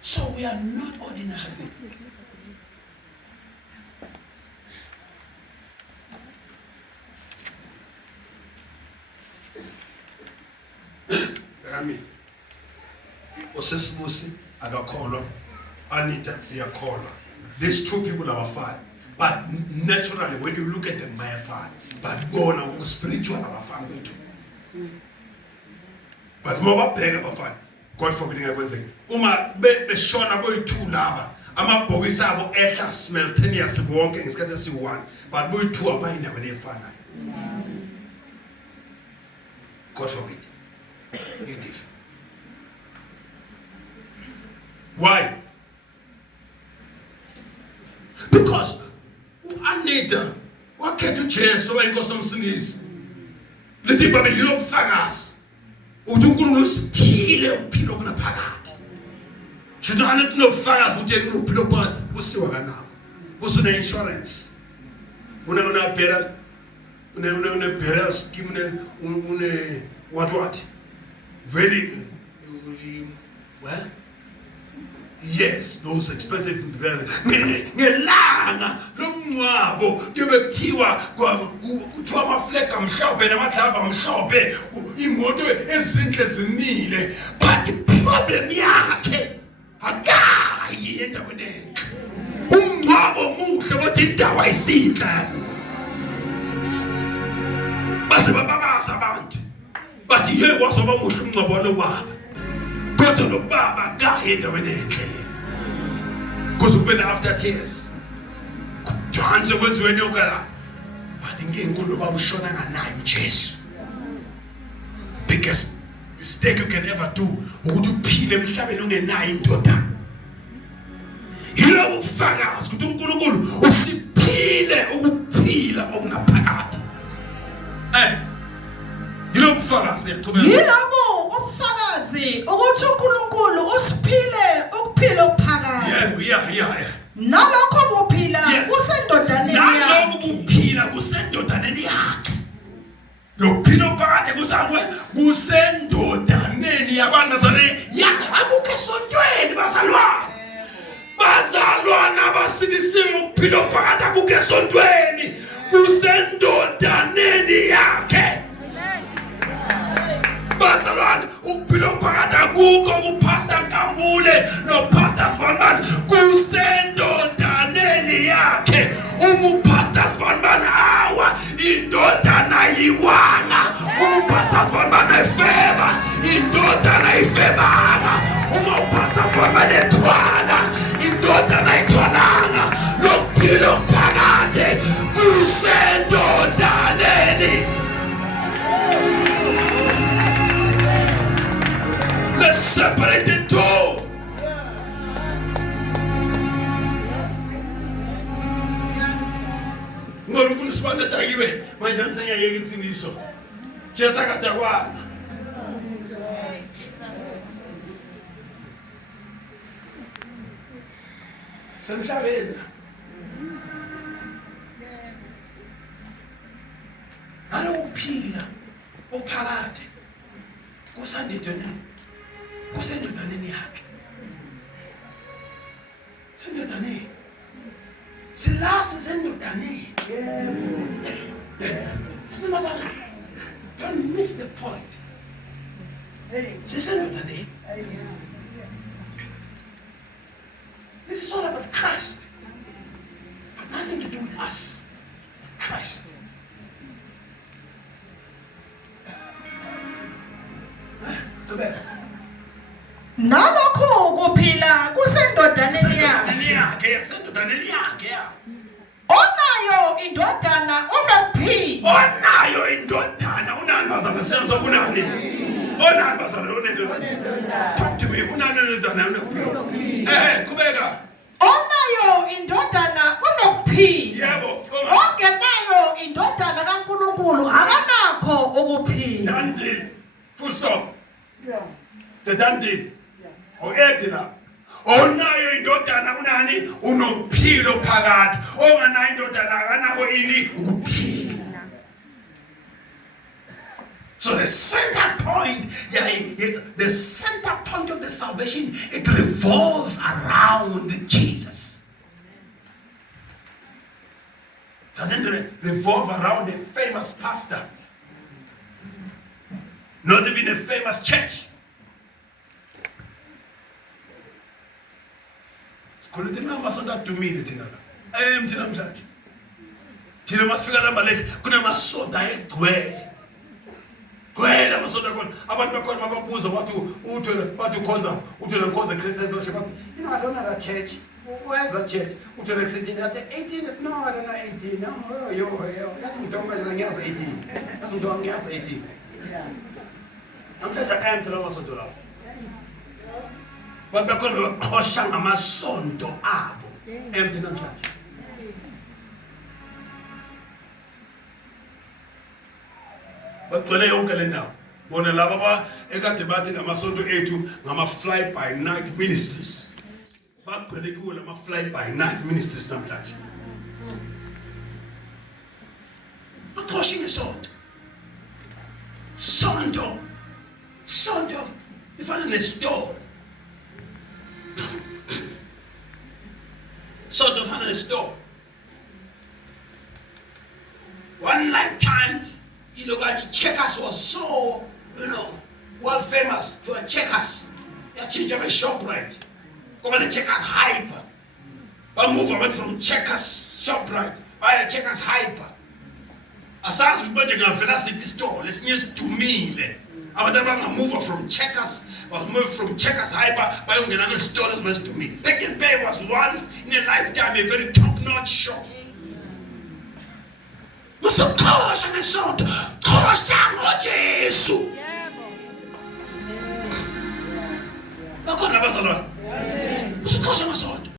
So we are not ordinary. Ami, Osesibusi, Agakolo, Anita, Yakolo. These two people are fine. But naturally, when you look at them, they are fine. But go on, spiritual are fine too. But more big are fine. God forbid, I would say, Uma be shona boy two lava. I'm a boy sabo ether smell 10 years ago, walking is getting see one. But boy two are buying when they find. God forbid. Why? Because Anita, what can you change so I got some singers? The tip of the hill of Fagas. Udugurus pile pilo na pagat. She don't know Fagas who take no pilo part. What's the now? What's the insurance? Una peril. Una perils, give me what? Very well. Yes, those expensive ngelanga lomncwabo kuyobethiwa kuthiwa amafleka amhlophe namadlava amhlophe imoto ezinhle zimile but the problem yakhe akayi endaweni enhle umncwabo muhle kodwa indawo ayisinhle base bababasa abantu but yeye wazoba muhle umncwabo lo baba kodwa lo baba akayi endaweni enhle. Because we've been after tears. Chance was when you got but again, good about showing a knife chase. Biggest mistake you can ever do. Would you peel him? Having a nine daughter. You know, fagas, good to go. See, peel on the packet. Eh, you know, fagas, you know, fagas, or uspile upilo paga. Yeah. Naloko bupila usendo daneni. Naloko bupila usendo daneni yakhe. Lo pilo paga kusangwe usendo daneni yabana zone ya akuke sontweni bazalwa nabasidisiwe upilo paga akuke sontweni usendo daneni yakhe. Bazalwane upilo phakathi kuko uPastor Nkambule noPastor Swanman kusendodaneni yakhe uPastor Swanman awa indodana yiwana uPastor Swanman efeba indodana ifebanga uPastor Swanman ethwala indodana ithwalanga lokupilo phakathi kusendodaneni. Let's separate the two. Ngolufuna sibane dakiwe manje amsenya yeke insindiso. Jesu akadawana. Semhlabeni. Alo uphila uphakathi kusandidona. Kusendodaneni yakhe. Sendodani. Silasi sendodani. Don't miss the point. Sendodani. This is all about Christ. But nothing to do with us. But Christ. Go back. Naloko kuphila kusendodaneni yakhe. Onayo indodana unophi. Onayo indodana unani bazana senzo kunani. Onani bazana unendodana. Talk to me unani indodana unophi. Kubeka. Onayo indodana unophi. Yebo. Ongenayo indodana kaNkulunkulu akanakho ukuphila. Done deal. Full stop. Yeah. It's a done deal. Edina onayo indodana unani unophilo phakathi onganayo indodana akanako ini ukuphila. So the center point, the center point of the salvation, it revolves around Jesus. Doesn't revolve around a famous pastor. Not even a famous church. Kulitina masonda tumile thina la. Thina mhlanje. Thina masifika la baleti kunamasonda egcwele. Gwela masonda khona. Abantu bakhona bababuza wathi ukhonza, uthwele khonza Christian fellowship. You know, I don't know that church. Where's that church? Uthwele kusentini athi 18. No, I don't know 18. No, yo. Yasimtonga nje ngiyazi 18. Yasimtonga ngiyazi 18. Amthatha thina masonto la. Babekhona baqhosha ngamasonto abo empty namhlanje. Bagcwele yonke le ndawo. Bona laba ekade bathi namasonto ethu ngama fly by night ministries. Bagcwele kuwo lama fly by night ministries namhlanje. Baqhosha ngesonto. Sonto ifana nesitolo. So to find a store. One lifetime, Checkers was so, world famous to a Checkers. You change up a shop right. Come on, the Checkers hyper. But move away from Checkers shop right. Buy a Checkers hyper. Asas with budget and velocity store. Let's use to me. I'm a mover from Checkers. Was moved from Checkers hyper by another store was to me. Pick and Pay was once in a lifetime a very top-notch shop. So kosha ngesonto, kosha ngoJesu. Bakhona abazalwane.